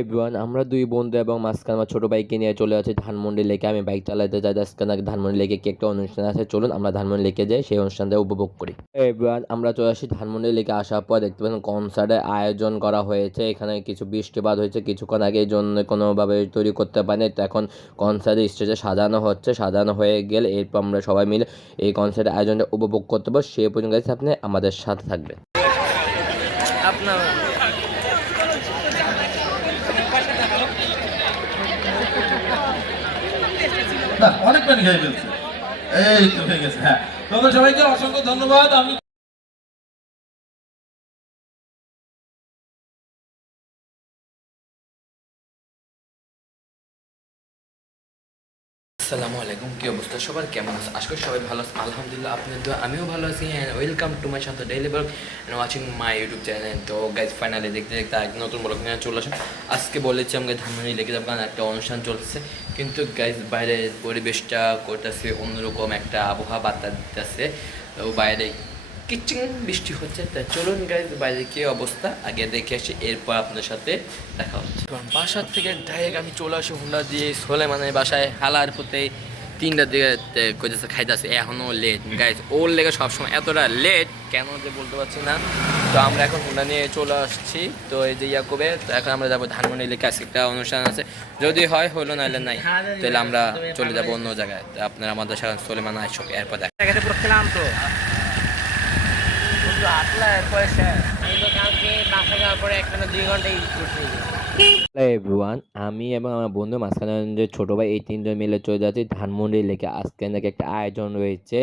Everyone, আমরা দুই বন্ধু এবং মাঝখানে আমার ছোট ভাইকে নিয়ে চলে যাচ্ছি ধানমন্ডি লেকে। আমি বাইক চালাতে যাই, আজকে নাকি ধানমন্ডি লেকে কি একটা অনুষ্ঠান আছে। চলুন আমরা ধানমন্ডি লেকে যাই, সেই অনুষ্ঠানটা উপভোগ করি। এভরিওয়ান, আমরা চলে আসি ধানমন্ডি লেকে। আসার পর দেখতে পাচ্ছেন কনসার্টের আয়োজন করা হয়েছে। এখানে কিছু বৃষ্টিপাত হয়েছে কিছুক্ষণ আগে, এই জন্য কোনোভাবে তৈরি করতে পারিনি। তো এখন কনসার্টের স্টেজে সাজানো হচ্ছে, সাজানো হয়ে গেলে এরপর আমরা সবাই মিলে এই কনসার্টের আয়োজনটা উপভোগ করতে পারবো। সে পর্যন্ত আপনি আমাদের সাথে থাকবেন। আপনার অনেক পানি খেয়ে ফেলছে, এই তো হয়ে গেছে। হ্যাঁ, তোমাদের সবাইকে অসংখ্য ধন্যবাদ। আমি আসসালামু আলাইকুম, কি অবস্থা সবার, কেমন আছে? আজকে সবাই ভালো আছে আলহামদুলিল্লাহ, আপনাদের দোয়া আমিও ভালো আছি। And welcome to my Shanta daily blog and watching my YouTube channel. তো গাইজ ফাইনালি দেখতে দেখতে এক নতুন ব্লগ নিয়ে চলে আসেন। আজকে বলেছি আমাকে ধানমন্ডি লেগে যাবো, কারণ একটা অনুষ্ঠান চলছে, কিন্তু গাইজ বাইরের পরিবেশটা করতেছে অন্যরকম, একটা আবহাওয়া বার্তা দিতেছে। তো বাইরে কিচিং বৃষ্টি হচ্ছে, তাই চলুন গাইজ বাইরে কি অবস্থা আগে দেখে আসি, এরপর আপনার সাথে দেখা হচ্ছে। বাসার থেকে ডাইরেক্ট আমি চলে আসি হুন্ডা দিয়ে সোলেমানের বাসায়। হালার পথে 3টার দিকে কইতেছে খাইতেছে, এখনও লেট গাইজ। ওর লেগে সবসময় এতটা লেট কেন যে বলতে পারছি না। তো আমরা এখন হুন্ডা নিয়ে চলে আসছি। তো এই যে ইয়াকুবে, তো এখন আমরা যাবো ধানমন্ডি লেকে। আজকে একটা অনুষ্ঠান আছে, যদি হয় হইলো, নাহলে নাই, তাহলে আমরা চলে যাবো অন্য জায়গায়। তো আপনারা আমাদের সাথে সোলেমান আইসক এরপর দেখা তো আসলে এরপরে কালকে বাসা যাওয়ার পরে 1-2 ঘন্টা ইউজ করতে। হ্যালো এভরিওয়ান, আমি এবং আমার বন্ধু মাঝখানে যে ছোটো ভাই, এই তিনজন মিলে চলে যাচ্ছি ধানমন্ডি লেকে। আজকে নাকি একটা আয়োজন রয়েছে,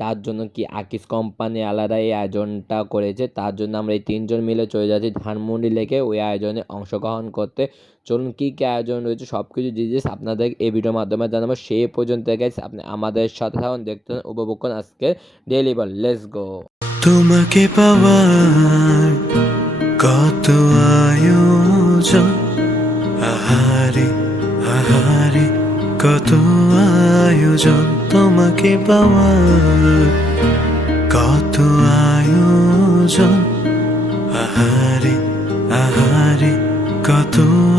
তার জন্য কি আকিস কোম্পানি আলাদা এই আয়োজনটা করেছে। তার জন্য আমরা এই তিনজন মিলে চলে যাচ্ছি ধানমন্ডি লেকে ওই আয়োজনে অংশগ্রহণ করতে। চলুন কী কী আয়োজন রয়েছে সব কিছু ডিটেলস আপনাদের এই ভিডিওর মাধ্যমে জানাবো। সেই পর্যন্ত গেছে আপনি আমাদের সাথে থাকুন, দেখতে উপভোগ করুন আজকে ডেইলি ব্লগ। Let's go. তোমাকে পাওয়ার কত আয়োজন, আহারে আহারে কত আয়োজন, তোমাকে পাওয়ার কত আয়োজন, আহারে আহারে কত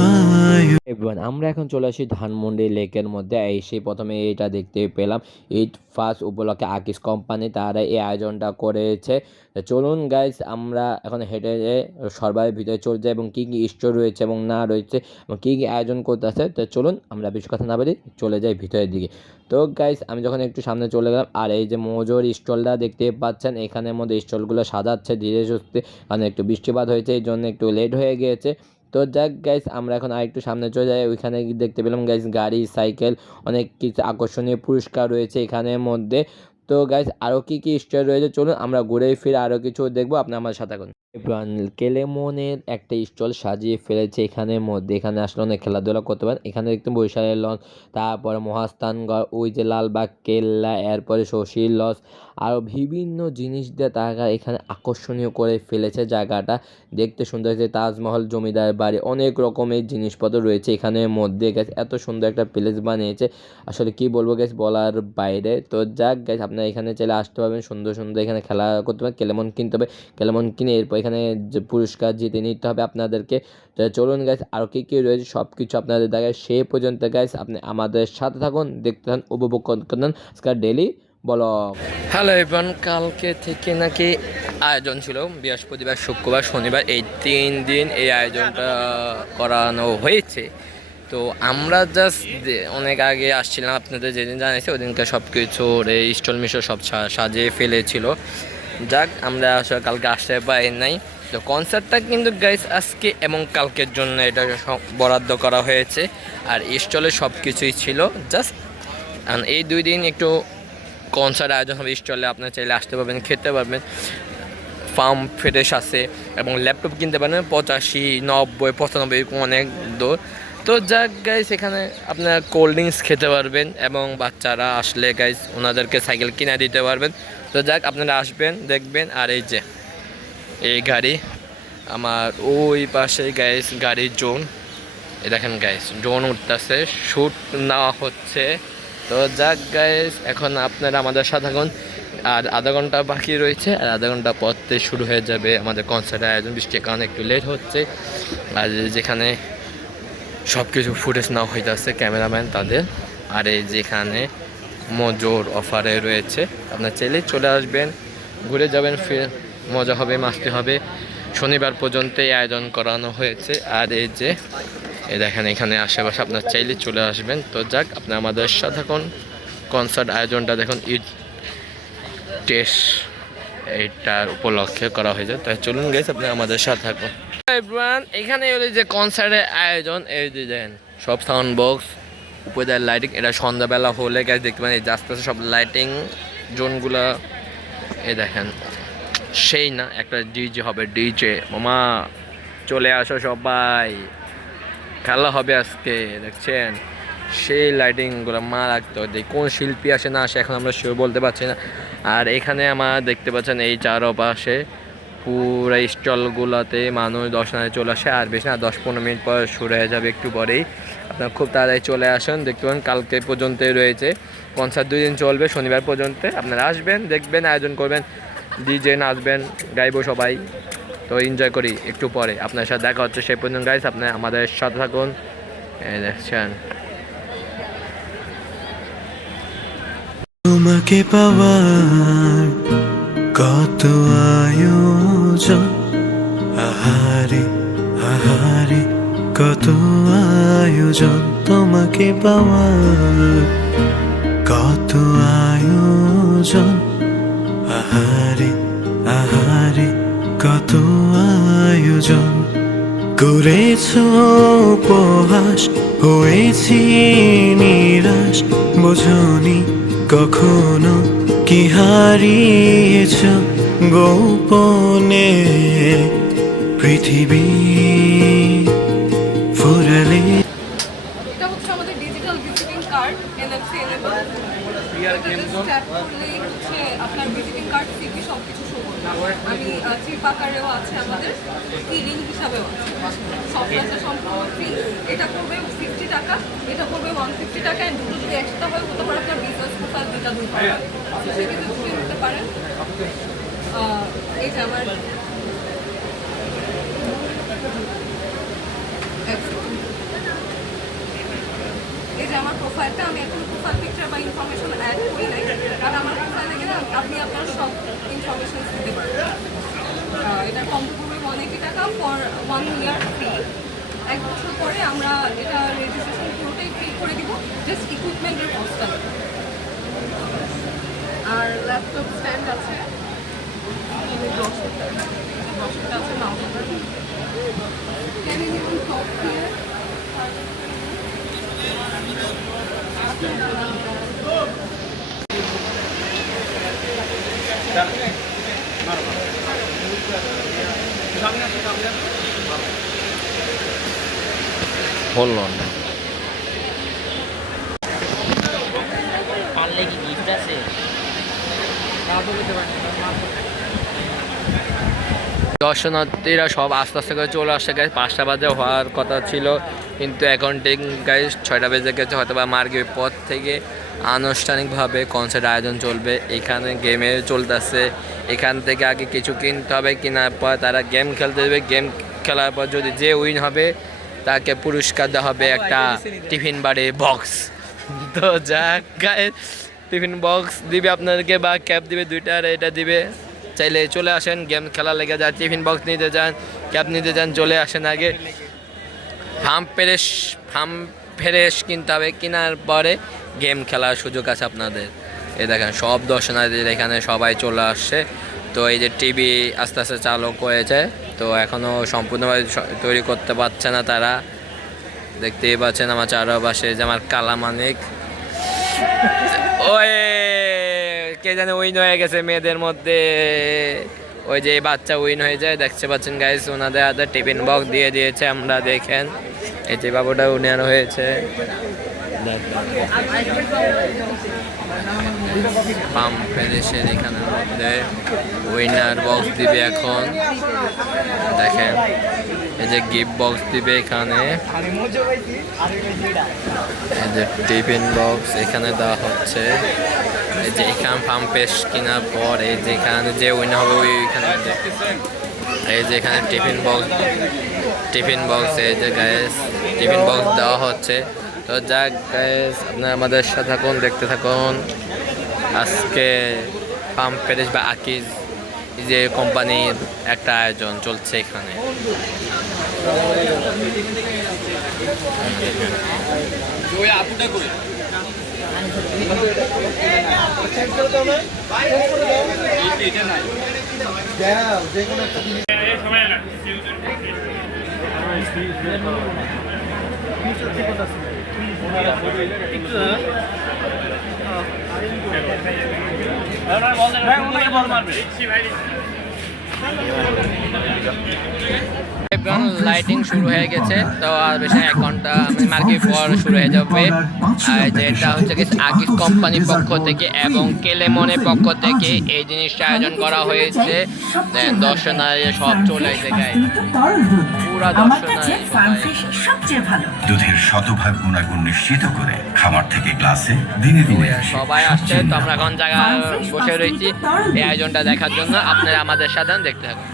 আয়োজন। এভরিওয়ান, আমরা এখন চলে আসি ধানমন্ডি লেকের মধ্যে। এসে প্রথমে এটা দেখতে পেলাম ঈদ ফার্স্ট উপলক্ষে আকিস কোম্পানি তারা এই আয়োজনটা করেছে। তো চলুন গাইস, আমরা এখন হেঁটে সরবরাহের ভিতরে চলে যাই এবং কী কী স্টোর রয়েছে এবং না রয়েছে এবং কী কী আয়োজন করতে আছে। তো চলুন আমরা বেশি কথা না বলি চলে যাই ভিতরের দিকে। তো গাইস, আমি যখন একটু সামনে চলে গেলাম, আর এই যে মজুর স্টলটা দেখতে পাচ্ছেন, এখানের মধ্যে স্টলগুলো সাজাচ্ছে ধীরে সুস্থে, কারণ একটু বৃষ্টিপাত হয়েছে এই জন্য একটু লেট হয়ে গিয়েছে। তো যাক গাইস, আমরা এখন আরেকটু সামনে চলে যাই। ওইখানে দেখতে পেলাম গাইস গাড়ি সাইকেল অনেক কিছু আকর্ষণীয় পুরস্কার রয়েছে এখানের মধ্যে। তো গাইস আরও কী কী স্টোর রয়েছে চলুন আমরা ঘুরে ফিরে আরও কিছু দেখবো, আপনি আমার সাথে থাকুন। কেলেমনের একটা স্টল সাজিয়ে ফেলেছে এখানের মধ্যে। এখানে আসলে অনেক খেলাধুলা করতে পারেন। এখানে দেখতে বরিশালের লঞ্চ, তারপরে মহাস্থানগড়, ওই যে লালবাগ কেল্লা, এরপরে শশীর লঞ্চ, আরও বিভিন্ন জিনিস দিয়ে তারা এখানে আকর্ষণীয় করে ফেলেছে জায়গাটা। দেখতে সুন্দর হয়েছে, তাজমহল, জমিদার বাড়ি, অনেক রকমের জিনিসপত্র রয়েছে এখানের মধ্যে। গেছে এত সুন্দর একটা প্লেস বানিয়েছে, আসলে কি বলবো গ্যাস, বলার বাইরে। তো যাক গ্যাস, আপনারা এখানে চাইলে আসতে পারবেন, সুন্দর সুন্দর এখানে খেলা করতে পারবেন। কেলেমন কিনতে হবে, কেলেমন কিনে এরপর এখানে যে পুরস্কার জিতে নিতে হবে আপনাদেরকে। তো চলুন গ্যাস আরও কী কী রয়েছে সব কিছু আপনাদের দেখায়। সেই পর্যন্ত গ্যাস আপনি আমাদের সাথে থাকুন, দেখতে থাকুন, উপভোগ করতেন আজকাল ডেইলি ব্লগ। হ্যালো এভরিওয়ান, কালকে থেকে নাকি আয়োজন ছিল, বৃহস্পতিবার শুক্রবার শনিবার এই 3 দিন এই আয়োজনটা করানো হয়েছে। তো আমরা জাস্ট অনেক আগে আসছিলাম, আপনাদের যেদিন জানিয়েছি ওই দিনকে সব কিছুর এই স্টল মিশো সব সাজিয়ে ফেলেছিল। যাক, আমরা আসলে কালকে আসতে পারি নাই। তো কনসার্টটা কিন্তু গাইস আজকে এবং কালকের জন্য এটা বরাদ্দ করা হয়েছে, আর স্টলে সব কিছুই ছিল। জাস্ট এই 2 দিন একটু কনসার্ট আয়োজন হবে স্টলে, আপনারা চাইলে আসতে পারবেন, খেতে পারবেন। ফার্ম ফ্রেশ আছে এবং ল্যাপটপ কিনতে পারবেন 85, 90, 95 অনেক দূর। তো যাক গাইস, এখানে আপনারা কোল্ড ড্রিঙ্কস খেতে পারবেন এবং বাচ্চারা আসলে গাইস ওনাদেরকে সাইকেল কিনে দিতে পারবেন। তো যাক, আপনারা আসবেন দেখবেন। আর এই যে এই গাড়ি আমার ওই পাশে গাইস গাড়ির জোন, এ দেখেন গাইস ড্রোন উঠতেছে, শ্যুট নেওয়া হচ্ছে। তো যাক গাইস, এখন আপনারা আমাদের সাথে থাকুন, আর আধা ঘন্টা বাকি রয়েছে, আর আধা ঘন্টা পর থেকে শুরু হয়ে যাবে আমাদের কনসার্টের আয়োজন। বৃষ্টির কারণে একটু লেট হচ্ছে, আর যেখানে সব কিছু ফুটেজ নেওয়া হইতেছে ক্যামেরাম্যান তাদের। আর এই যেখানে মজুর অফারে রয়েছে, আপনার চাইলেই চলে আসবেন, ঘুরে যাবেন, ফির মজা হবে, মাস্তি হবে। শনিবার পর্যন্ত এই আয়োজন করানো হয়েছে। আর এই যে এই দেখেন এখানে আশেপাশে আপনার চাইলেই চলে আসবেন। তো যাক, আপনি আমাদের সাথে এখন কনসার্ট আয়োজনটা দেখুন ঈদ টেস্ট এইটার উপলক্ষে করা হয়েছে। তাই চলুন গাইস, আপনি আমাদের সাথে থাকুন। এভরিওয়ান, এখানে হলো যে কনসার্টের আয়োজন, এই যে দেখেন সব সাউন্ড বক্স, উপরে দেওয়ার লাইটিং। এটা সন্ধ্যাবেলা হলে গাইস দেখতে পান এই যে আস্তে আস্তে সব লাইটিং জোনগুলা এই দেখেন সেই না একটা ডিজে হবে, ডিজে মামা চলে আসো সবাই, খেলা হবে আজকে দেখছেন সেই লাইটিংগুলো মা রাখতে হবে। কোন শিল্পী আসে না আসে এখন আমরা শিওর বলতে পারছি না। আর এখানে আমার দেখতে পাচ্ছেন এই চারপাশে পুরো স্টলগুলোতে মানুষ দর্শনায় চলে আসে। আর বেশি না 10-15 মিনিট পর শুরু হয়ে যাবে, একটু পরেই। আপনার খুব তাড়াতাড়ি চলে আসুন, দেখতে পাবেন কালকে পর্যন্তই রয়েছে কনসার্ট, 2 দিন চলবে, শনিবার পর্যন্ত। আপনারা আসবেন, দেখবেন, আয়োজন করবেন, ডিজে নাচবেন, গাইবো সবাই। তো এনজয় করি, একটু পরে আপনার সাথে দেখা হচ্ছে। সেই পর্যন্ত গাইস আপনি আমাদের সাথে থাকুন। এই দেখছেন তোমাকে পাওয়ার কত আয়োজন, আহারে আহারে কত আয়োজন, তোমাকে পাওয়ার কত আয়োজন, আহারে আহারে কত আয়োজন। করেছো উপহাস, হয়েছি নিরাশ, বোঝনি কখনো কি হারিয়েছ গোপনে পৃথিবী ফুরালে। এটা হচ্ছে আমাদের digital visiting card, NFC enable. হচ্ছে আপনার ভিজিটিং কার্ড, সিভি সবকিছু শো করবে। আমি চিপ আকারেও আছে, আমাদের কিরিং হিসাবেও আছে। সফটওয়্যারটা সম্পূর্ণ ফ্রি। এটা পড়বে 50 টাকা, এটা পড়বে 150 টাকা। অ্যান্ড দুটো যদি এক্সট্রা হয় হতে পারে আপনার বিজনেস প্রোফাইল দুটো সেক্ষেত্রে দুটো নিতে পারেন। এই যে আমার এই যে আমার প্রোফাইলটা, আমি এখন প্রোফাইল পিকচার বা ইনফরমেশন অ্যাড করি নাই, কারণ আমার প্রোফাইলে গেলে আপনি আপনার সব ইনফরমেশন দিতে পারবেন। এটা কম পড়বে 180 টাকা ফর 1 ইয়ার ফ্রি। 1 বছর পরে আমরা এটা রেজিস্ট্রেশন পুরোটাই ফ্রি করে দিব, জাস্ট ইকুইপমেন্টের কস্টটা। আর ল্যাপটপ স্ট্যান্ড আছে, ব্রশটা আছে, মাউস আছে। Can anyone talk here? বললো না পারলে কি গিফট আছে? দর্শনার্থীরা সব আস্তে আস্তে করে চলে আসছে গাইজ। 5টা বাজে হওয়ার কথা ছিল, কিন্তু এখন ঠিক গাইজ 6টা বেজে গেছে। হয়তো বা মার্কেটের পর থেকে আনুষ্ঠানিকভাবে কনসার্ট আয়োজন চলবে। এখানে গেমে চলতেছে, এখান থেকে আগে কিছু কিনতে হবে, কেনার পর তারা গেম খেলতে দেবে। গেম খেলার পর যদি যে উইন হবে তাকে পুরস্কার দেওয়া হবে একটা টিফিন বাড়ি বক্স। তো যাক গাইজ, টিফিন বক্স দিবে আপনাদেরকে বা ক্যাপ দিবে, 2টা। আর এটা দিবে, চাইলে চলে আসেন গেম খেলা লেগে যায়। টিফিন বক্স নিতে চান, ক্যাপ নিতে চান, চলে আসেন। আগে ফার্ম ফ্রেশ কিনতে হবে, কেনার পরে গেম খেলার সুযোগ আছে আপনাদের। এই দেখেন সব দর্শনার্থীদের এখানে সবাই চলে আসছে। তো এই যে টিভি আস্তে আস্তে চালু হয়েছে, তো এখনও সম্পূর্ণভাবে তৈরি করতে পারছে না তারা। দেখতেই পাচ্ছেন আমার চারপাশে যে আমার কালামানিক, ওই কে জানে উইন হয়ে গেছে মেয়েদের মধ্যে। ওই যে বাচ্চা উইন হয়ে যায়, দেখতে পাচ্ছেন গাইস, ওনাদের হাতে টিফিন বক্স দিয়ে দিয়েছে। আমরা দেখেন এই যে বাবুটা উইনার হয়েছে। পাম্প ফেলেছেন এখানের মধ্যে উইনার বক্স দিবে এখন। দেখেন এই যে গিফট বক্স দিবে এখানে, এই যে টিফিন বক্স এখানে দেওয়া হচ্ছে। এই যে এখানে ফার্ম পেস্ট কেনার পর এই যে এখানে যে উইনার হবে ওইখানে এই যে এখানে টিফিন বক্স, এই যে গাইস টিফিন বক্স দেওয়া হচ্ছে। তো যাক গাইস, আপনারা আমাদের সাথে থাকুন, দেখতে থাকুন। আজকে ফার্ম প্যারিস বা আকিজ যে কোম্পানির একটা আয়োজন চলছে এখানে। লাইটিং শুরু হয়ে গেছে, তো আর বেশি 1 ঘন্টা মার্কেট পর শুরু হয়ে যাবে। আর যেটা হচ্ছে কি আকিজ কোম্পানির পক্ষ থেকে এবং কেলেমনের পক্ষ থেকে এই জিনিসটা আয়োজন করা হয়েছে। দর্শনারী সব চলে এসে গায়, পুরা দর্শনারী দুধের শতভাগ গুণাগুণ নিশ্চিত করে খামার থেকে গ্লাসে দিনে দিনে সবাই আসছে। তো আমরা এখন জায়গা বসে রয়েছি এই আয়োজনটা দেখার জন্য। আপনারা আমাদের সাথে দেখতে থাকুন।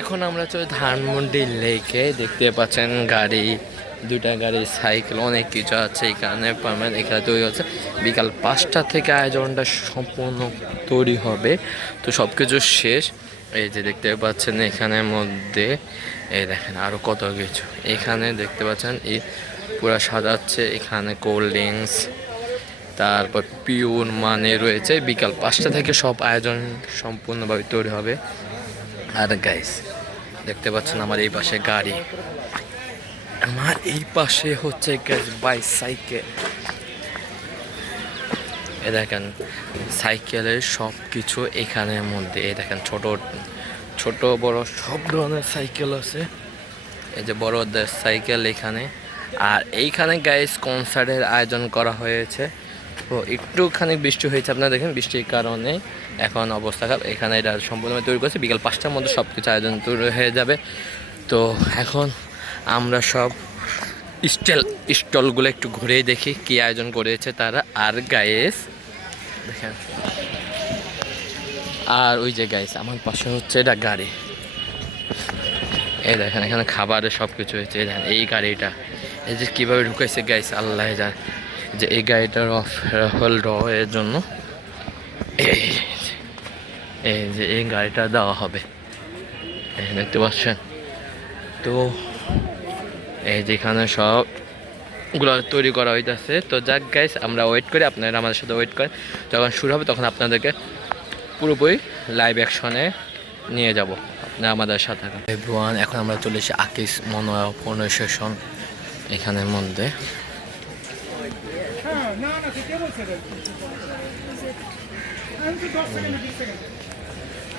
এখন আমরা চলে ধানমন্ডি লেকে। দেখতে পাচ্ছেন গাড়ি, 2টা গাড়ি, সাইকেল, অনেক কিছু আছে এখানে পাবেন। এখানে তৈরি হচ্ছে বিকাল 5টা থেকে আয়োজনটা সম্পূর্ণ তৈরি হবে। তো সব কিছু শেষ। এই যে দেখতে পাচ্ছেন এখানের মধ্যে, এই দেখেন আরও কত কিছু এখানে দেখতে পাচ্ছেন। এই পুরা সাজাচ্ছে, এখানে কোল্ড ড্রিঙ্কস, তারপর পিওর মানে রয়েছে। বিকাল 5টা থেকে সব আয়োজন সম্পূর্ণভাবে তৈরি হবে। আর গাইস দেখতে পাচ্ছেন আমার এই পাশে গাড়ি, আমার এই পাশে হচ্ছে গাইস বাইসাইকেল। এ দেখেন সাইকেলের সব কিছু এখানের মধ্যে। এই দেখেন ছোট ছোট বড় সব ধরনের সাইকেল আছে। এই যে বড়দের সাইকেল এখানে। আর এইখানে গাইস কনসার্টের আয়োজন করা হয়েছে। তো একটুখানি বৃষ্টি হয়েছে, আপনারা দেখেন বৃষ্টির কারণে এখন অবস্থা খারাপ। এখানে এটা সম্পূর্ণভাবে তৈরি করছে, বিকাল 5টার মধ্যে সব কিছু আয়োজন তৈরি হয়ে যাবে। তো এখন আমরা সব স্টলগুলো একটু ঘুরেই দেখি কি আয়োজন করেছে তারা। আর গাইস দেখেন, আর ওই যে গাইস আমার পাশে হচ্ছে এটা গাড়ি। এই দেখেন এখানে খাবারের সব কিছু হয়েছে। এই দেখেন এই গাড়িটা, এই যে কীভাবে ঢুকাইছে গাইস আল্লাহ জানে। যে এই গাড়িটার হল এর জন্য এই যে এই গাড়িটা দেওয়া হবে, দেখতে পাচ্ছেন। তো এই যেখানে সবগুলো তৈরি করা হইতেছে। তো যাক গাইস, আমরা ওয়েট করি, আপনারা আমাদের সাথে ওয়েট করেন। যখন শুরু হবে তখন আপনাদেরকে পুরোপুরি লাইভ অ্যাকশনে নিয়ে যাব, আপনারা আমাদের সাথে থাকুন। এভরিওয়ান, এখন আমরা চলে এসেছি আকিজ মনোরম সেশন এখানের মধ্যে।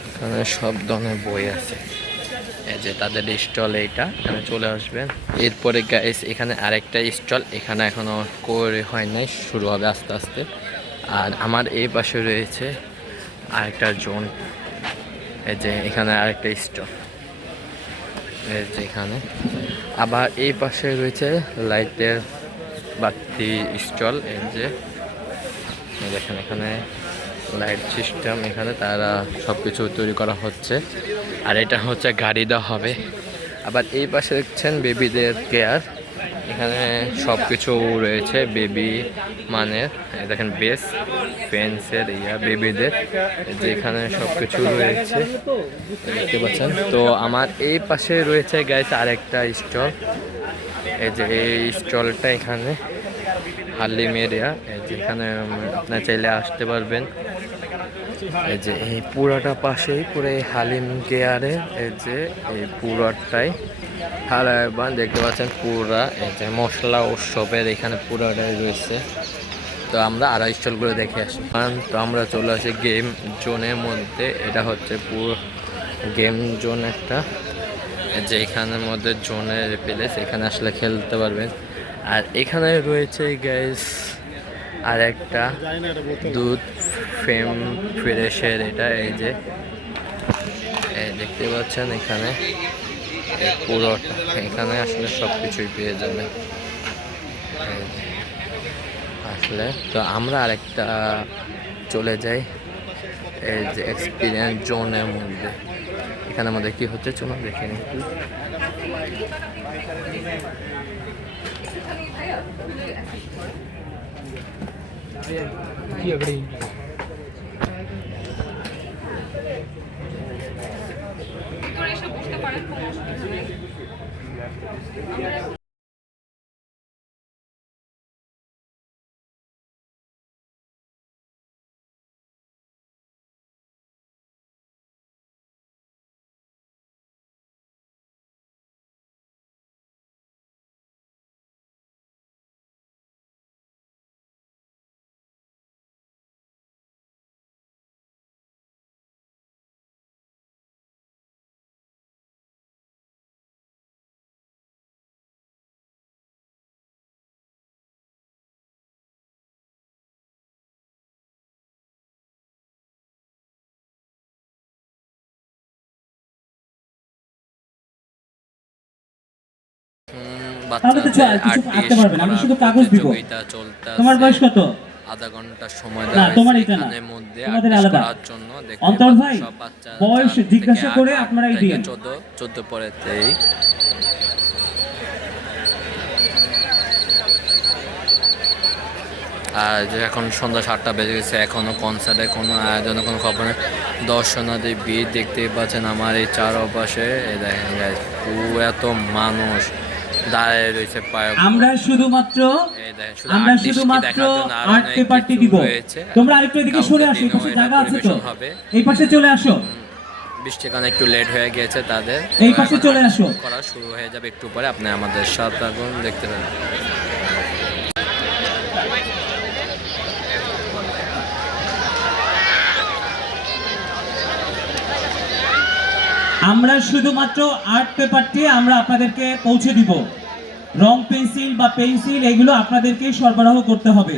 এখানে সব ধরনের বই আছে। এই যে তাদের স্টল, এইটা এখানে চলে আসবেন। এরপরে গাইস এখানে আরেকটা স্টল, এখানে এখনো করে হয় নাই, শুরু হবে আস্তে আস্তে। আর আমার এই পাশে রয়েছে আরেকটা জোন। এই যে এখানে আরেকটা স্টল, এই যে এখানে আবার এই পাশে রয়েছে লাইটের বাতি স্টল। এই যে দেখেন এখানে লাইট সিস্টেম, এখানে তারা সব কিছু তৈরি করা হচ্ছে। আর এটা হচ্ছে গাড়ি দেওয়া হবে। আবার এই পাশে দেখছেন বেবিদের কেয়ার, এখানে সব কিছু রয়েছে বেবি মানে দেখেন বেস পেন্সের বেবিদের, যে এখানে সব কিছু রয়েছে দেখতে পাচ্ছেন। তো আমার এই পাশে রয়েছে গাইস আরেকটা স্টল। এই যে এই স্টলটা এখানে হালিম এরিয়া, এই যে এখানে আপনার চাইলে আসতে পারবেন। এই যে এই পুরাটা পাশেই পুরো এই হালিম কেয়ারে, এই যে এই পুরাটাই হালাইবান দেখতে পাচ্ছেন পুরা। এই যে মশলা উৎসবের এখানে পুরাটাই রয়েছে। তো আমরা আরো স্টলগুলো দেখে আসি। তো আমরা চলে আসি গেম জোনের মধ্যে। এটা হচ্ছে পুরো গেম জোন একটা, যে এখানের মধ্যে জোনের প্লেস, এখানে আসলে খেলতে পারবেন। আর এখানে রয়েছে গাইস আর একটা দুধ ফেম ফ্রেশের, এটা এই যে দেখতে পাচ্ছেন এখানে পুরোটা, এখানে আসলে সব কিছুই পেয়ে যাবেন। আসলে। তো আমরা আরেকটা চলে যাই এই যে এক্সপিরিয়েন্স জোনের মধ্যে। এখানের মধ্যে কি হচ্ছে চলো দেখে নিই একটু। ভিতরে এসে বসতে পারেন, কোনো অসুবিধা নেই। বাচ্চাদের আর্টিস্ট আমি শুধু কাগজ দিব। প্রতিযোগিতা চলতে তোমার বয়স কত? আধা ঘন্টা সময় না, দেওয়া তোমার হয়েছে এটা না, এখানের মধ্যে তোমাদের আর্টিস্ট আলাদা। করার জন্য। দেখতে অন্তর পাচ্ছেন ভাই, সব বাচ্চা বয়স 4 জিজ্ঞাসা থেকে করে 8 আপনারাই থেকে দিয়েন। 14 পরেতেই। আর যে এখন সন্ধ্যা 7টা বেজে গেছে, এখনো কনসার্টে কোনো আয়োজনে কোনো খবর নেই। দর্শনার্থী ভিড় দেখতেই পাচ্ছেন আমার এই চারপাশে। এই দেখেন guys, এত মানুষ দাঁড়িয়ে রয়েছে পায়ে। আমরা শুধুমাত্র এই দেখেন, শুধু আমরা artist কে শুধুমাত্র দেখার জন্য আরো আর্ট অনেক পেপারটি কিছু দিব। রয়েছে। তোমরা আরেকটু এদিকে সরে আসো, এই কালকের পাশে দিনেও জায়গা এটা আছে তো, পরিবেশন হবে। এই পাশে চলে আসো। বৃষ্টির কারণে একটু লেট হয়ে গিয়েছে তাদের। এই পাশে চলে আসো। করা শুরু হয়ে যাবে একটু পরে, আপনি আমাদের সাথে থাকুন, দেখতে পাবেন। আমরা শুধুমাত্র আর্ট পেপারটি আমরা আপনাদেরকে পৌঁছে দিব। রং পেন্সিল বা পেন্সিল এগুলো আপনাদেরকে সরবরাহ করতে হবে।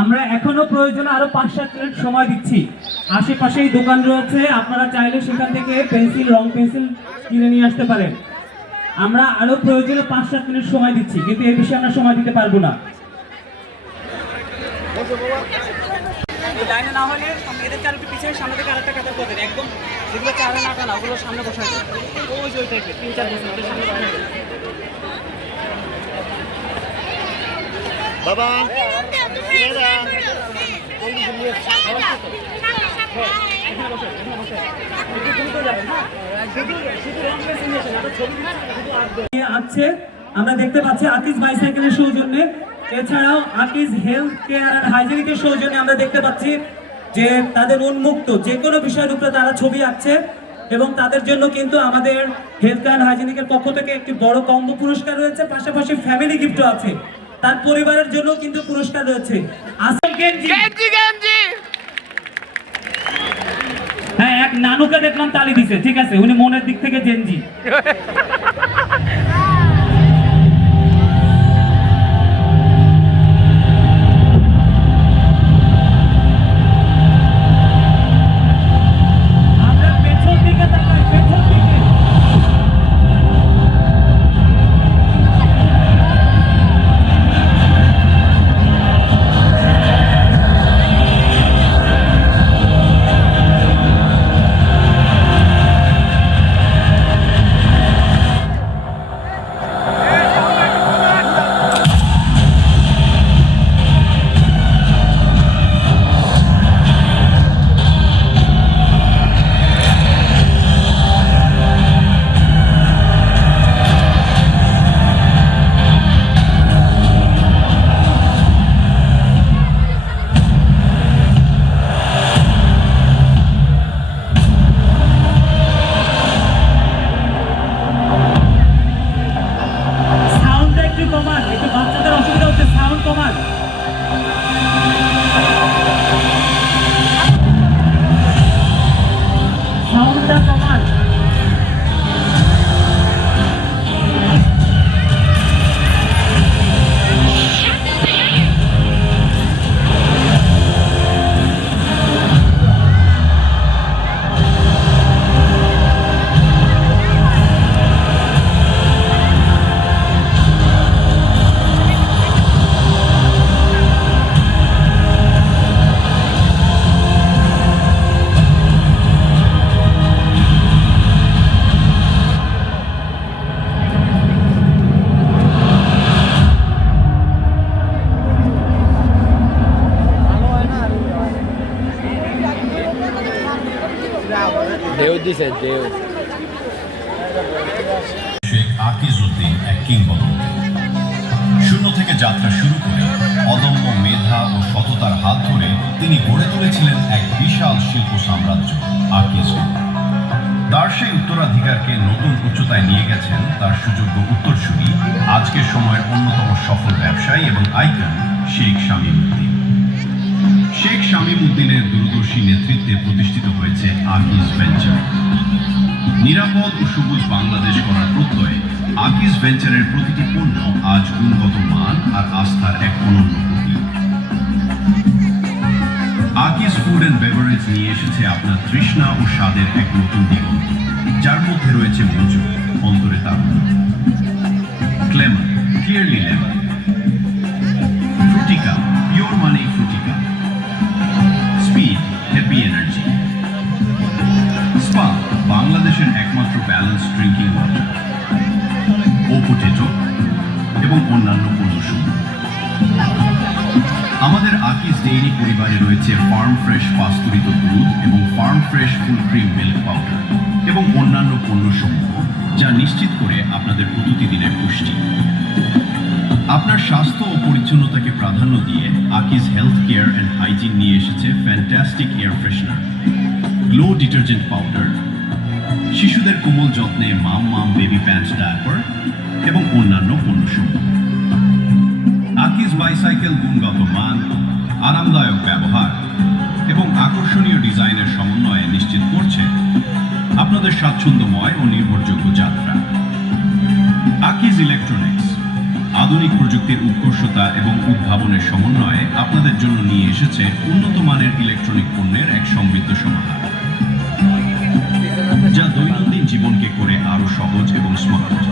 আমরা এখনো প্রয়োজনে আরো 5-7 মিনিট সময় দিচ্ছি। আশেপাশেই দোকান রয়েছে, আপনারা চাইলে সেখান থেকে পেন্সিল, রং পেন্সিল কিনে নিয়ে আসতে পারেন। আমরা আরো প্রয়োজনে 5-7 মিনিট সময় দিচ্ছি, কিন্তু এই বিষয়ে আমরা সময় দিতে পারবো না। লাইনে না হলে এদের চার একটু পিছিয়ে সামনে থেকে আরেকটা কাটা করবেন, একদম যেগুলো চারে না টানা ওগুলো সামনে বসাই দেন। ওই যে ওই টাইপের 3-4 বছর ওদের সামনে বসাই দেন। বাবা আছে আমরা দেখতে পাচ্ছি আকিজ বাইসাইকেলের সৌজন্যে, এছাড়াও আকিজ হেলথ কেয়ার এন্ড হাইজিনিকের সৌজন্যে আমরা দেখতে পাচ্ছি যে তাদের উন্মুক্ত যে কোনো বিষয়ের উপরে তারা ছবি আঁকছে, এবং তাদের জন্য কিন্তু আমাদের হেলথ কেয়ার হাইজিনিকের পক্ষ থেকে একটি বড় কম্বো পুরস্কার রয়েছে, পাশাপাশি ফ্যামিলি গিফটও আছে, তার পরিবারের জন্য কিন্তু পুরস্কার রয়েছে। আসল গেঞ্জি হ্যাঁ, এক নানুকে দেখলাম তালি দিছে, ঠিক আছে, উনি মনের দিক থেকে গেঞ্জি। আমরা পেছন দিকে তাকাই, পেছন দিকে। ঢেউ দিছে ঢেউ। শেখ আকিজউদ্দিন এক কিংবদন্তি। শূন্য থেকে যাত্রা শুরু করে অদম্য মেধা ও সততার হাত ধরে তিনি গড়ে তুলেছিলেন এক বিশাল শিল্প সাম্রাজ্য আকিজ গ্রুপ। তার সেই উত্তরাধিকারকে নতুন উচ্চতায় নিয়ে গেছেন তার সুযোগ্য উত্তরসূরি, আজকের সময়ের অন্যতম সফল ব্যবসায়ী এবং আইকন শেখ শামীম উদ্দিন। শেখ শামীম উদ্দিনের দূরদর্শী নেতৃত্বে প্রতিষ্ঠিত হয়েছে আকিজ ভেঞ্চার। নিরাপদ ও সবুজ বাংলাদেশ করার প্রত্যয়ে আকিজ ভেঞ্চারের প্রতিটি পণ্য আজ গুণগত মান আর আস্থার এক অনন্য প্রতীক। আকিজ ফুড অ্যান্ড বেভারেজ নিয়ে এসেছে আপনার তৃষ্ণা ও স্বাদের এক নতুন দিগন্ত, যার মধ্যে রয়েছে মজু, অন্তরে তারুণ্য, Clemon, clearly lemon, Frutika, pure মানি Frutika, Speed, happy energy, Spa, বাংলাদেশের একমাত্র ব্যালেন্স ড্রিঙ্কিং ওয়াটার, ও পোটেটো এবং অন্যান্য পণ্যসমূহ। আমাদের আকিজ ডেইরি পরিবারে রয়েছে ফার্ম ফ্রেশ পাস্তুরিত দুধ এবং farm fresh full cream milk powder এবং অন্যান্য পণ্যসমূহ, যা নিশ্চিত করে আপনাদের প্রতিদিনের পুষ্টি। আপনার স্বাস্থ্য ও পরিচ্ছন্নতাকে প্রাধান্য দিয়ে Akij health care and hygiene নিয়ে এসেছে fantastic air freshener, glow detergent powder, শিশুদের কোমল যত্নে মাম মাম বেবি প্যান্টস ডায়াপার এবং অন্যান্য পণ্যসমূহ। আকিজ বাইসাইকেল গুণগত মান, আরামদায়ক ব্যবহার এবং আকর্ষণীয় ডিজাইনের সমন্বয়ে নিশ্চিত করছে আপনাদের স্বাচ্ছন্দ্যময় ও নির্ভরযোগ্য যাত্রা। আকিজ ইলেকট্রনিক্স আধুনিক প্রযুক্তির উৎকর্ষতা এবং উদ্ভাবনের সমন্বয়ে আপনাদের জন্য নিয়ে এসেছে উন্নত মানের ইলেকট্রনিক পণ্যের এক সমৃদ্ধ সমাহার, যা দৈনন্দিন জীবনকে করে আরো সহজ এবং স্মার্ট।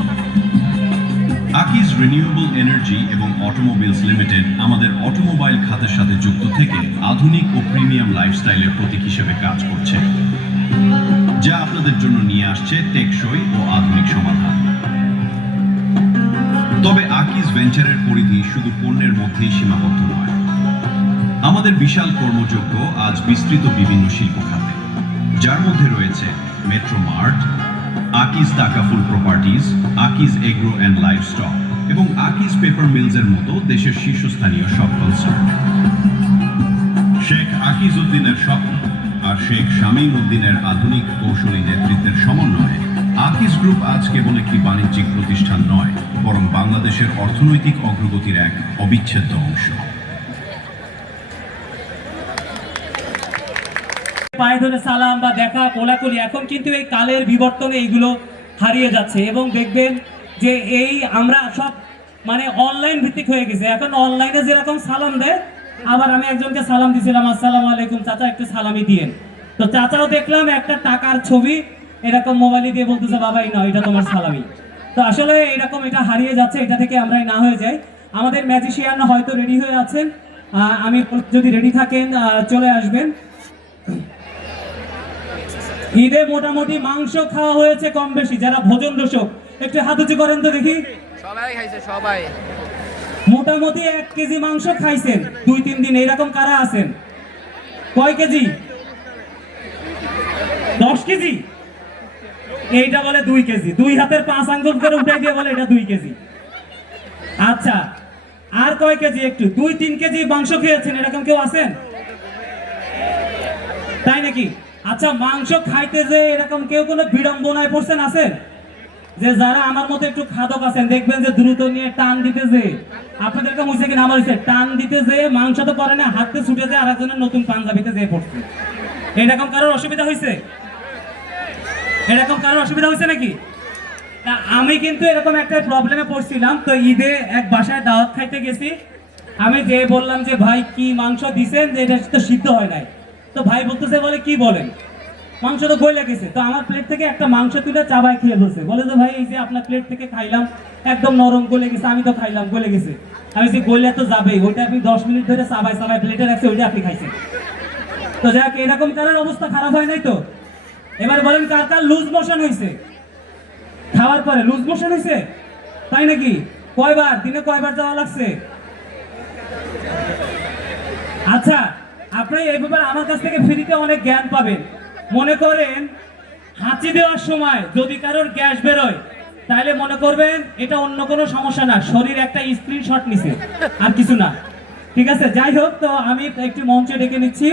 আকিজ রিনিউয়েবল এনার্জি এবং অটোমোবাইলস লিমিটেড আমাদের অটোমোবাইল খাতের সাথে যুক্ত থেকে আধুনিক ও প্রিমিয়াম লাইফস্টাইলের প্রতীক হিসেবে কাজ করছে, যা আপনাদের জন্য নিয়ে আসছে টেকসই ও আধুনিক সমাধান। তবে আকিজ ভেঞ্চারের পরিধি শুধু পণ্যের মধ্যেই সীমাবদ্ধ নয়। আমাদের বিশাল কর্মযজ্ঞ আজ বিস্তৃত বিভিন্ন শিল্প খাতে, যার মধ্যে রয়েছে metro mart, Akij Takaful properties, Akij agro and livestock এবং আকিজ পেপার মিলসের মতো দেশের শীর্ষস্থানীয় সব কনসার্ন। শেখ আকিজ উদ্দিনের স্বপ্ন আর শেখ শামীম উদ্দিনের আধুনিক কৌশলী নেতৃত্বের সমন্বয়ে আকিজ গ্রুপ আজ কেবল একটি বাণিজ্যিক প্রতিষ্ঠান নয়, বরং বাংলাদেশের অর্থনৈতিক অগ্রগতির এক অবিচ্ছেদ্য অংশ। পায়ে ধরে সালাম বা দেখা কোলাকুলি, এখন কিন্তু এই কালের বিবর্তনে এইগুলো হারিয়ে যাচ্ছে এবং দেখবেন যে এই আমরা সব মানে অনলাইন ভিত্তিক হয়ে গেছে। এখন অনলাইনে যেরকম সালাম দেয়, আবার আমি একজনকে সালাম দিয়েছিলাম, আসসালামু আলাইকুম চাচা, একটু সালামি দিয়েন। তো চাচাও দেখলাম একটা টাকার ছবি এরকম মোবাইলে দিয়ে বলতেছে, বাবা এই নয়, এটা তোমার সালামি। তো আসলে এরকম এটা হারিয়ে যাচ্ছে, এটা থেকে আমরাই না হয়ে যাই। আমাদের ম্যাজিশিয়ান হয়তো রেডি হয়ে আছেন, আমি যদি রেডি থাকেন চলে আসবেন। ঈদে মোটামুটি মাংস খাওয়া হয়েছে কম বেশি, যারা ভোজন রসক একটু হাত উঁচু করেন তো দেখি। সবাই খাইছে, সবাই মোটামুটি 1 কেজি মাংস খাইছেন 2-3 দিন, এরকম কারা আছেন? কয় কেজি? 10 কেজি? এইটা বলে 2 কেজি, 2 হাতের 5 আঙ্গুল করে উঠাই দিয়ে বলে এটা 2 কেজি। আচ্ছা, আর কয় কেজি? একটু 2-3 কেজি মাংস খেয়েছেন, এরকম কেউ আছেন? তাই নাকি? আচ্ছা, মাংস খাইতে যে এরকম কেউ কোনো বিড়ম্বনায় পড়ছেন আছেন? যে যারা আমার মতো একটু খাদক আছেন, দেখবেন যে দ্রুত নিয়ে টান দিতে যে, আপনাদেরকে বুঝছে কিনা আমার হয়েছে, টান দিতে যে মাংস তো করে না, হাতে ছুটে যায় আর একজনের নতুন পাঞ্জাবিতে যেয়ে পড়ছে। এরকম কারোর অসুবিধা হয়েছে? এরকম কারোর অসুবিধা হয়েছে নাকি? তা আমি কিন্তু এরকম একটা প্রবলেমে পড়ছিলাম। তো ঈদে এক বাসায় দাওয়াত খাইতে গেছি, আমি যে বললাম যে ভাই কি মাংস দিছেন, যে এটা তো সিদ্ধ হয় নাই। তো ভাই বলতেছে, বলে কি বলেন, মাংস তো গলে গেছে। তো আমার প্লেট থেকে একটা মাংস তুলে চাবাই খেয়ে বলছে, বলে যে ভাই এই যে আপনার প্লেট থেকে খাইলাম একদম নরম গলে গেছে, আমি তো খাইলাম গলে গেছে। আমি যে গলে তো যাবেই, ওইটা আপনি 10 মিনিট ধরে চাবাই চাবাই প্লেটে রাখছে, ওইটা আপনি খাইছেন। তো যাক, এরকম কারোর অবস্থা খারাপ হয় নাই তো? এবার বলেন কার কার লুজ মোশন হয়েছে? খাওয়ার পরে লুজ মোশন হয়েছে, তাই নাকি? কয়বার দিনে কয়বার যাওয়া লাগছে? আচ্ছা, আপনি এই ব্যাপারে আমার কাছ থেকে ফ্রিতে অনেক জ্ঞান পাবেন। মনে করেন হাঁচি দেওয়ার সময় যদি কারোর গ্যাস বেরোয় তাহলে মনে করবেন এটা অন্য কোনো সমস্যা না, শরীর একটা স্ক্রিনশট নিছে, আর কিছু না। ঠিক আছে, যাই হোক, তো আমি একটি মঞ্চে ডেকে নিচ্ছি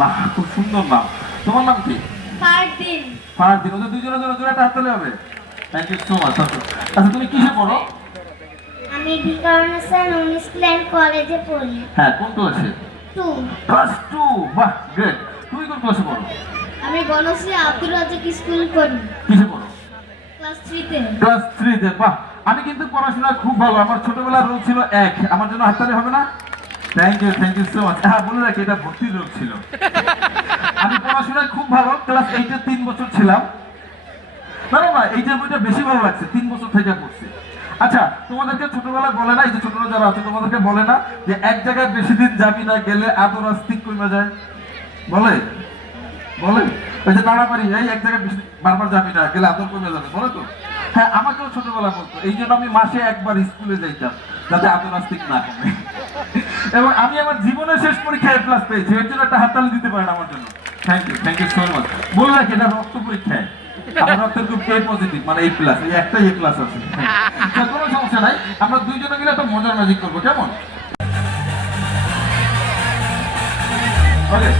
বাহ, খুব সুন্দর নাম। তোমার নাম কি? ফারদিন। ফারদিন। ওদের দুজনের জন্য জোরে একটা হাত তালি হবে। Thank you so much. আচ্ছা, তুমি কিসে পড়ো? আমি বিকারুন্নেসা নূন ইসলাম কলেজে পড়ি। হ্যাঁ, কোন ক্লাসে? 2। ক্লাস 2। বাহ, গ্রেট। তুমি কোন ক্লাসে পড়ো? আমি বনশ্রী আব্দুর রাজ্জাক স্কুল পড়ি। কিসে পড়ো? ক্লাস 3 তে। ক্লাস 3 তে। বাহ, আমি কিন্তু পড়াশোনা খুব ভালো। আমার ছোটবেলার রোল ছিল 1। আমার জন্য হাততালি হবে না? Thank you so much. হ্যাঁ, বলে রাখি এটা ভর্তি রোল ছিল। আমি পড়াশোনায় খুব ভালো, ক্লাস 8 এর 3 বছর ছিলাম। না না না, এইটার বইটা বেশি ভালো লাগছে, 3 বছর থেকে পড়ছি। আচ্ছা, তোমাদেরকে ছোটবেলায় বলে না, এই যে ছোটরা যারা আছে তোমাদেরকে বলে না যে এক জায়গায় বেশি দিন যাবি না, গেলে আদর আস্তিক কমে যায়? বলে বলে ওই যে তাড়াতাড়ি এই এক জায়গায় বেশি বারবার যাবি না, গেলে আদর কমে যাবে, বলে তো? হ্যাঁ, আমাকেও ছোটবেলা বলতো, এই জন্য আমি মাসে একবার স্কুলে যাইতাম যাতে আদর আস্তিক না কমে। এবং আমি আমার জীবনের শেষ পরীক্ষায় প্লাস পেয়েছি, এর জন্য একটা হাততালি দিতে পারেন আমার জন্য। Thank you so much. বলে রাখি এটা রক্ত পরীক্ষায়, আমার রক্তের গ্রুপ A পজিটিভ, মানে A প্লাস, এই একটাই A প্লাস আছে। কোনো সমস্যা নাই, আমরা দুইজনে মিলে একটা মজার ম্যাজিক করবো, কেমন? ওকে।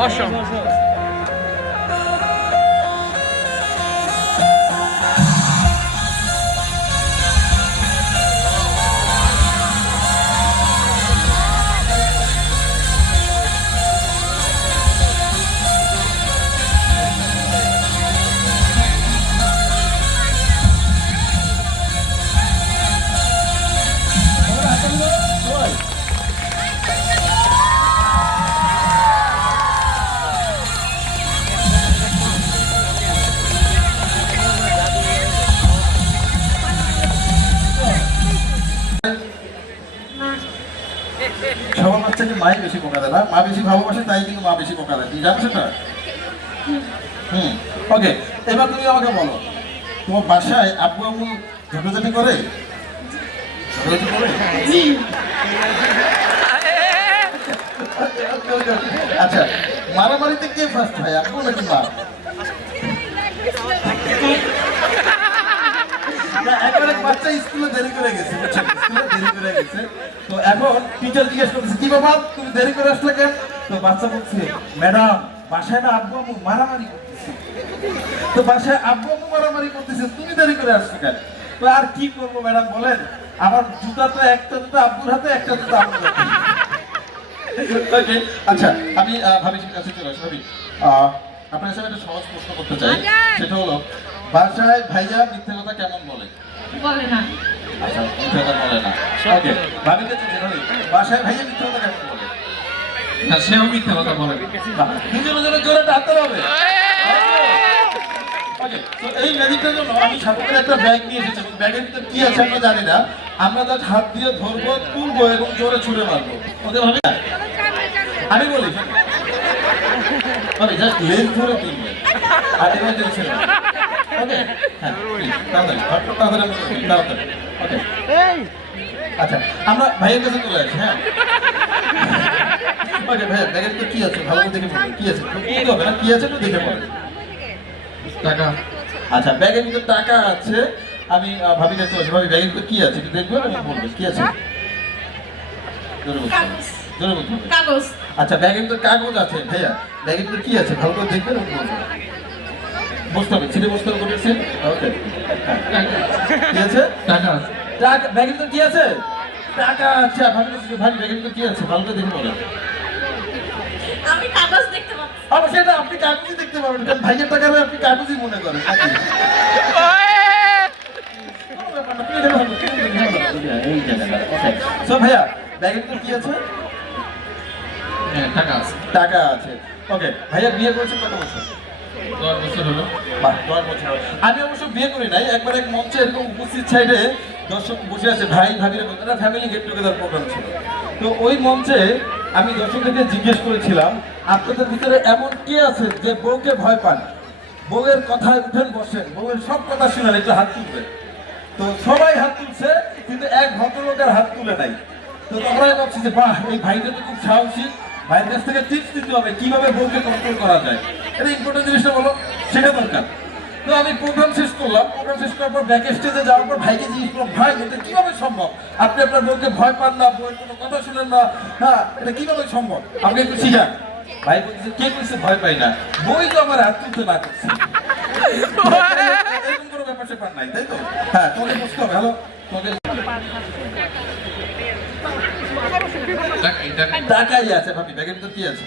বসো। সবার বাচ্চাকে মাই বেশি বোকা দেয় না, মা বেশি ভালোবাসে তাই কিন্তু মা বেশি বোকা দেয়, তুই জানো সেটা? ওকে, এবার তুমি আমাকে বলো, তোমার বাসায় আব্বু আম্মু ঝগড়াঝাটি করে? ঝগড়াঝাটি করে? আচ্ছা, মারামারিতে কে ফার্স্ট হয়, আব্বু নাকি মা? না, একবার এক বাচ্চা স্কুলে দেরি করে গেছে, বুঝছেন? স্কুলে দেরি করে গেছে। তো এখন টিচার জিজ্ঞেস করতেছে, কি বাবা তুমি দেরি করে আসলে কেন? তো বাচ্চা বলছে, ম্যাডাম বাসায় না আব্বু আম্মু মারামারি করতেছে। তো বাসায় আব্বু আম্মু মারামারি করতেছে, তুমি দেরি করে আসলে কেন? তো আর কি করবো ম্যাডাম বলেন, আমার জুতা তো একটা জুতা আব্বুর হাতে, একটা জুতা আব্বুর হাতে। Okay, আচ্ছা আমি ভাবির কাছে চলে আসি। ভাবি, আপনার কাছে একটা সহজ প্রশ্ন করতে চাই, সেটা হলো বাসায় ভাইয়া মিথ্যে কথা কেমন বলে? বলে না। আচ্ছা, মিথ্যে কথা বলে না। ওকে, ভাবির কাছে চলে আসি। বাসায় ভাইয়া মিথ্যে কথা কেমন বলে? না, সেও মিথ্যে কথা বলে। দুজনের জোরে টানতে হবে। ওকে, তো এই ম্যাজিকটার জন্য আমি সাথে করে একটা ব্যাগ নিয়ে এসেছি। ব্যাগের ভিতরে কি আছে আমরা জানি না, আমরা তার হাত দিয়ে ধরবো, তুলবো এবং জোরে ছুঁড়ে মারবো। ওকে ভাবি, আমি বলি ভাবি জাস্ট লেজ ধরে তুলবে আর এবার দিচ্ছে না। ওকে, হ্যাঁ তাড়াতাড়ি তাড়াতাড়ি। ওকে, আচ্ছা আমরা ভাইয়ের কাছে চলে আসি। হ্যাঁ, ওকে ভাইয়া, ব্যাগের ভিতরে কি আছে ভালো করে দেখে বলুন, কি আছে? বুঝতে হবে না কি আছে, একটু দেখে বলেন। টাকা। আচ্ছা, ব্যাগের ভিতরে টাকা আছে। আমি ভাবি কাছে চলে আসি। ভাবি ব্যাগের ভিতরে কি আছে একটু দেখবেন এবং বলবেন কি আছে। জোরে বলতে হবে, জোরে বলতে হবে। কাগজ। আচ্ছা, ব্যাগের ভিতরে কাগজ আছে। ভাইয়া ব্যাগের ভিতরে কি আছে ভালো করে দেখবেন এবং বলবেন। বসতে হবে, ছিটে বসতে হবে, বলেছেন। ওকে, কি আছে? টাকা আছে। টাকা ব্যাগের ভিতরে কি আছে? টাকা আছে। ভাবি ভাই ব্যাগের ভিতরে কি আছে ভালো করে দেখে বলেন। আমি কাগজ দেখতে পাচ্ছি। অবশ্যই এটা আপনি কাগজই দেখতে পাবেন, কারণ ভাইয়ের টাকা আপনি কাগজই মনে করেন। ভাইয়া ব্যাগের ভিতরে কি আছে? টাকা আছে। টাকা আছে। ওকে, ভাইয়া বিয়ে করেছেন কত বছর? 10 বছর হলো। বাহ, 10 বছর হলো। আমি অবশ্য বিয়ে করি নাই। একবার এক মঞ্চে এরকম উপস্থিত সাইডে দর্শক বসে আছে, ভাই ভাবিরা, একটা ফ্যামিলি গেট টুগেদার প্রোগ্রাম ছিল। তো ওই মঞ্চে আমি দর্শকদেরকে জিজ্ঞেস করেছিলাম, আপনাদের ভিতরে এমন কে আছে যে বউকে ভয় পান, বউয়ের কথায় উঠেন বসেন, বউয়ের সব কথা শুনেন, একটু হাত তুলবেন। তো সবাই হাত তুলছে, কিন্তু এক ভদ্রলোকের হাত তুলে নাই। তো তখন আমি ভাবছি যে বাহ, এই ভাইটা তো খুব সাহসী, ভাইয়ের কাছ থেকে টিপস দিতে হবে কিভাবে বউকে কন্ট্রোল করা যায়। এটা ইম্পর্টেন্ট জিনিসটা বলো, সেটা দরকার। তো আমি প্রোগ্রাম শেষ করলাম। প্রোগ্রাম শেষ করার পর ব্যাক স্টেজে যাওয়ার পর ভাইকে জিজ্ঞেস করলাম, ভাই এটা কিভাবে সম্ভব? আপনি আপনার বউকে ভয় পান না, বউয়ের কোনো কথা শুনেন না, হ্যাঁ এটা কিভাবে সম্ভব? আপনি একটু শিখান। ভাই বলছে, কে করছে ভয় পাই না? বই তো আমার হাত তুলতে না করছে। এরকম কোনো ব্যাপার স্যাপার নাই, তাই তো? হ্যাঁ, তোমাকে বুঝতে হবে। হ্যালো, তোমাকে টাকাই আছে। ভাবি ব্যাগের ভিতর কি আছে?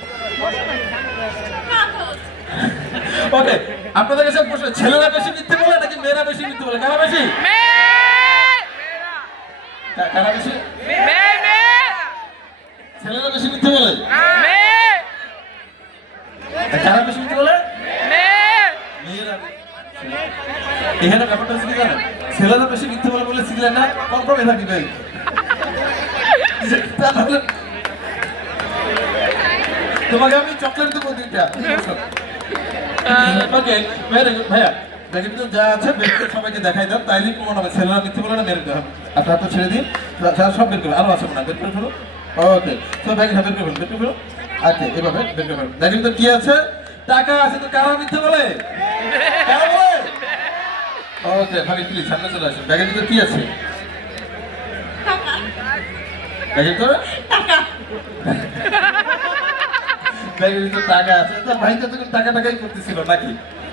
ওকে, আপনাদের কাছে প্রশ্ন, ছেলেরা বেশি মিথ্যে বলে নাকি মেয়েরা বেশি মিথ্যে বলে? কারা বেশি? কারা বেশি? ছেলেরা বেশি মিথ্যে বলে? কারা বেশি মিথ্যে বলে? মেয়েরা। এখানে ব্যাপারটা হচ্ছে কি জানেন, ছেলেরা বেশি মিথ্যে বলে বলে শিখলেন না, কনফার্মে থাকি ভাই। তোমাকে আমি চকলেট দেবো 2টা। ওকে, ভাইয়া ব্যাগের ভিতরে যা আছে বের করে সবাইকে দেখাই দাও, তাইলেই প্রমাণ হবে ছেলেরা মিথ্যে বলে না মেয়েরা। আপনার হাতে ছেড়ে দিন, সব বের করে, আরো আছে না, বের করে ফেলো। ওকে, তো ব্যাগের হাতে বের করে ফেলো, বের করে ফেলো। আচ্ছা, এভাবে বের করে ফেলো। ব্যাগের ভিতরে কি আছে? টাকা আছে। তো কারা মিথ্যে বলে? কারা বলে? ওকে, ভাবি প্লিজ সামনে চলে আসুন। ব্যাগের ভিতরে কি আছে? ব্যাগের ভিতরে ব্যাগের ভিতরে টাকা আছে। তো ভাই যতক্ষণ টাকা টাকাই করতেছিল নাকি,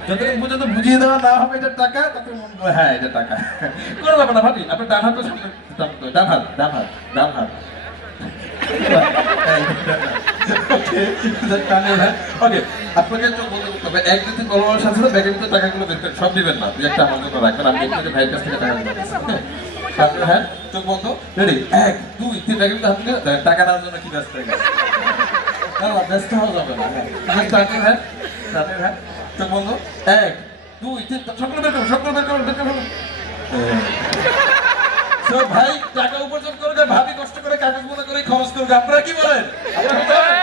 যতক্ষণ পর্যন্ত বুঝিয়ে দেওয়া না হবে এটা টাকা, ততক্ষণ মনে করে হ্যাঁ এটা টাকা। কোনো ব্যাপার না ভাবি, আপনার ডান হাতটা সামনে টানতে হবে। ডান হাত, ডান হাত, ডান হাত। ওকে, আপনাকে চোখ বন্ধ করতে হবে। এক দুই তিন বলার সাথে সাথে ব্যাগের ভিতরে টাকাগুলো বের করেন, সব দিবেন না, দুই একটা আমার জন্য রাখবেন, আমি আপনাকে ভাইয়ের কাছ থেকে টাকা দিবেন। তারপরে হ্যাঁ, চোখ বন্ধ, রেডি, 1 2 3, ব্যাগের ভিতরে হাত দিয়ে টাকা নেওয়ার জন্য কি ব্যস্ত হয়ে গেছে? না না, ব্যস্ত হওয়া যাবে না। হ্যাঁ, তারপরে হ্যাঁ, তারপরে হ্যাঁ, চোখ বন্ধ, 1 2 3, সকলে বের করো, সকলে বের করো, বের করো। তো ভাই টাকা উপার্জন করবে, ভাবি কষ্ট করে কাগজ মনে করে খরচ করবে, আপনারা কি বলেন? আপনারা কি বলেন?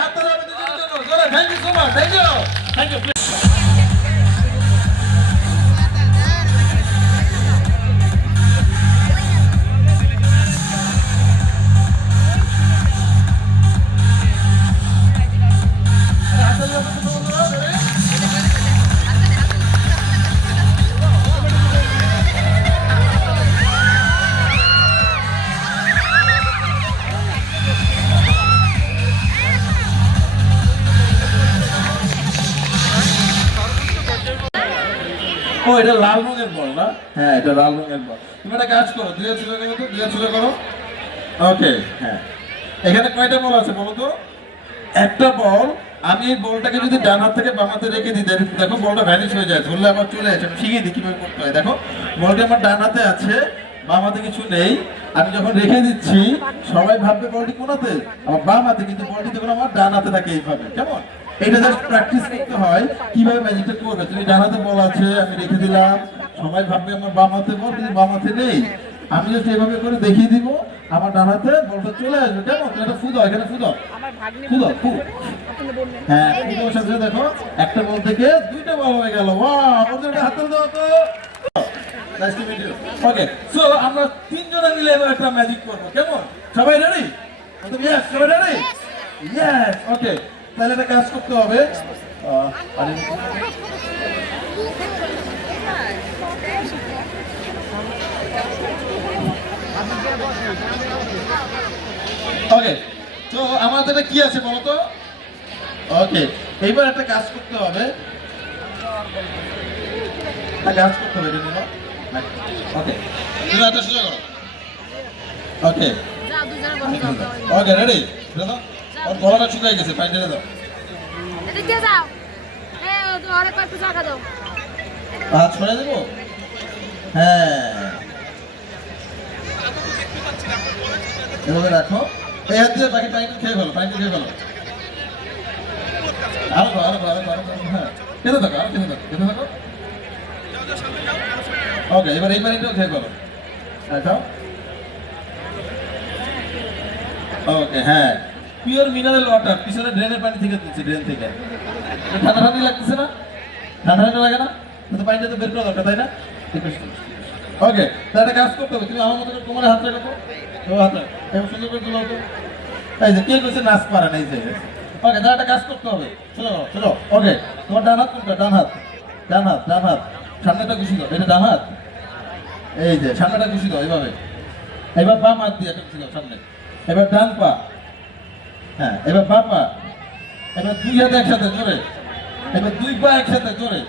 হাত তালি হবে দুজনের জন্য। জোরে, thank you so much, thank you, thank you. ও এটা লাল রঙের বল না? হ্যাঁ এটা লাল রঙের বল। তুমি একটা কাজ করো, দুই হাত সোজা করো তো, দুই হাত সোজা করো। ওকে, হ্যাঁ। এখানে কয়টা বল আছে বলো তো? একটা বল। আমি এই বলটাকে যদি ডান হাত থেকে বাম হাতে রেখে দিই, দেখো বলটা ভ্যানিশ হয়ে যায়, ধরলে আবার চলে আসে। আমি শিখিয়ে দিই কিভাবে করতে হয়। দেখো বলটা আমার ডান হাতে আছে, বাম হাতে কিছু নেই। আমি যখন রেখে দিচ্ছি সবাই ভাববে বলটি কোন হাতে, আমার বাম হাতে, কিন্তু বলটি যখন আমার ডান হাতে থাকে এইভাবে। কেমন? এটা জাস্ট প্র্যাকটিস করতে হয় কিভাবে ম্যাজিকটা করবে। তুমি ডান হাতে বল আছে, আমি রেখে দিলাম, সবাই ভাববে আমার বাম হাতে বল, কিন্তু বাম হাতে নেই। আমি যদি এভাবে করে দেখিয়ে দিব, আমার ডান হাতে বলটা চলে আসবে। কেমন? তুমি একটা ফু দাও, এখানে ফু দাও, ফু দাও, ফু। হ্যাঁ, ফুর সাথে দেখো একটা বল থেকে দুইটা বল হয়ে গেল। ওয়াও, ওদের হাতে দাও তো। Nice to meet you. Okay, so আমরা তিনজনে মিলে এবার একটা ম্যাজিক করব। কেমন? সবাই রেডি? তুমি ইয়েস, সবাই রেডি? ইয়েস, ওকে। তাহলে একটা কাজ করতে হবে। ওকে, তো আমাদের এটা কি আছে বলো তো? ওকে, এইবার একটা কাজ করতে হবে। কাজ করতে হবে, এটা ওকে, তুমি একটা সোজা করো। ওকে ওকে, রেডি? দাও, ওর গলাটা শুকিয়ে গেছে, পানি ঢেলে দাও। হাত ছড়ে দেবো? হ্যাঁ, এভাবে রাখো। এই হাত দিয়ে বাকি পানিটা খেয়ে ফেলো, পানিটা খেয়ে ফেলো। আরো আরো আরো আরো, হ্যাঁ, খেতে থাকো, আরো খেতে থাকো, খেতে থাকো। ওকে, এবার এই পানিটাও খেয়ে ফেলো। খাও। ওকে, হ্যাঁ, পিওর মিনারেল ওয়াটার, পিছনে ড্রেনের পানি থেকে দিচ্ছি, ড্রেন থেকে। ঠান্ডা ঠান্ডা লাগতেছে না? ঠান্ডা ঠান্ডা লাগে না? তো পানিটা তো বের করা দরকার, তাই না? ওকে, তাহলে কাজ করতে হবে। তুমি আমার মতো করে তোমার হাত রাখো তো, হাত রাখো, এবার সুন্দর করে তুলো তো। এই যে কে কইছে নাচ পারে না, এই যে। ওকে, তাহলে একটা কাজ করতে হবে। চলো চলো। ওকে, তোমার ডান হাত কোনটা? ডান হাত, ডান হাত, ডান হাত। সামনেটা ঘুষি দাও, এটা ডান হাত। এই যে সামনেটা ঘুষি দাও এইভাবে। এবার বাম হাত দিয়ে একটা ঘুষি দাও সামনে। এবার ডান পা, হ্যাঁ, এবার বাম পা। এবার দুই হাত একসাথে জোরে, এবার দুই পা একসাথে জোরে।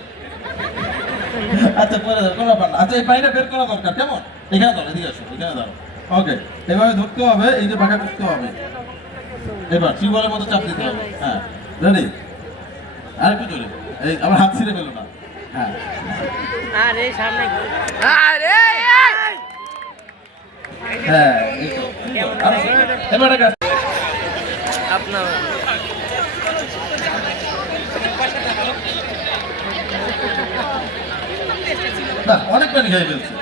আচ্ছা, পরে কোনো ব্যাপার না। আচ্ছা, এই পানিটা বের করা দরকার। কেমন? এখানে দাও, এদিকে আসো, এখানে দাও। ওকে, এভাবে ধরতে হবে, এই যে বাঁকা করতে হবে। এবার টিউবওয়েলের মতো চাপ দিতে হবে। হ্যাঁ, রেডি? আর একটু জোরে। এই আমার হাত ছিঁড়ে ফেলো না। হ্যাঁ, আরে সামনে হ্যাঁ, এবার একটা কাজ। আপনার না, অনেক পানি খেয়ে ফেলছে।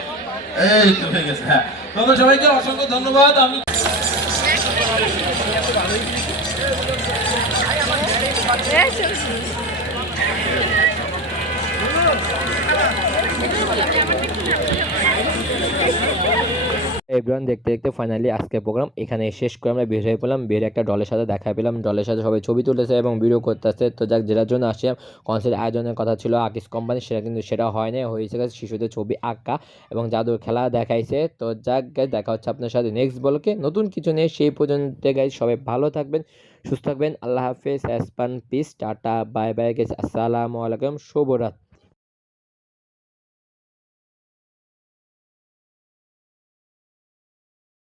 এই তো হয়ে গেছে। হ্যাঁ, তোমাদের সবাইকে অসংখ্য ধন্যবাদ। আমি এভরিওয়ান, দেখতে দেখতে ফাইনালি আজকের প্রোগ্রাম এখানে শেষ করে আমরা বের হয়ে পেলাম। বের একটা ডলের সাথে দেখা পেলাম, ডলের সাথে সবাই ছবি তুলেছে এবং ভিডিও করতেছে। তো যাক, যেটার জন্য আসছিলাম, কনসার্ট আয়োজনের কথা ছিল আকিস কোম্পানি, সেটা কিন্তু সেটা হয় না, হয়েছে শিশুদের ছবি আঁকা এবং জাদুর খেলা দেখাইছে। তো যাক গাইজ, দেখা হচ্ছে আপনার সাথে নেক্সট ব্লগে নতুন কিছু নিয়ে। সেই পর্যন্ত গাইজ সবাই ভালো থাকবেন, সুস্থ থাকবেন। আল্লাহ হাফেজ, অ্যাসপান পিস, টাটা, বাই বাই গাইজ, আসসালামু আলাইকুম, শুভরাত্রি।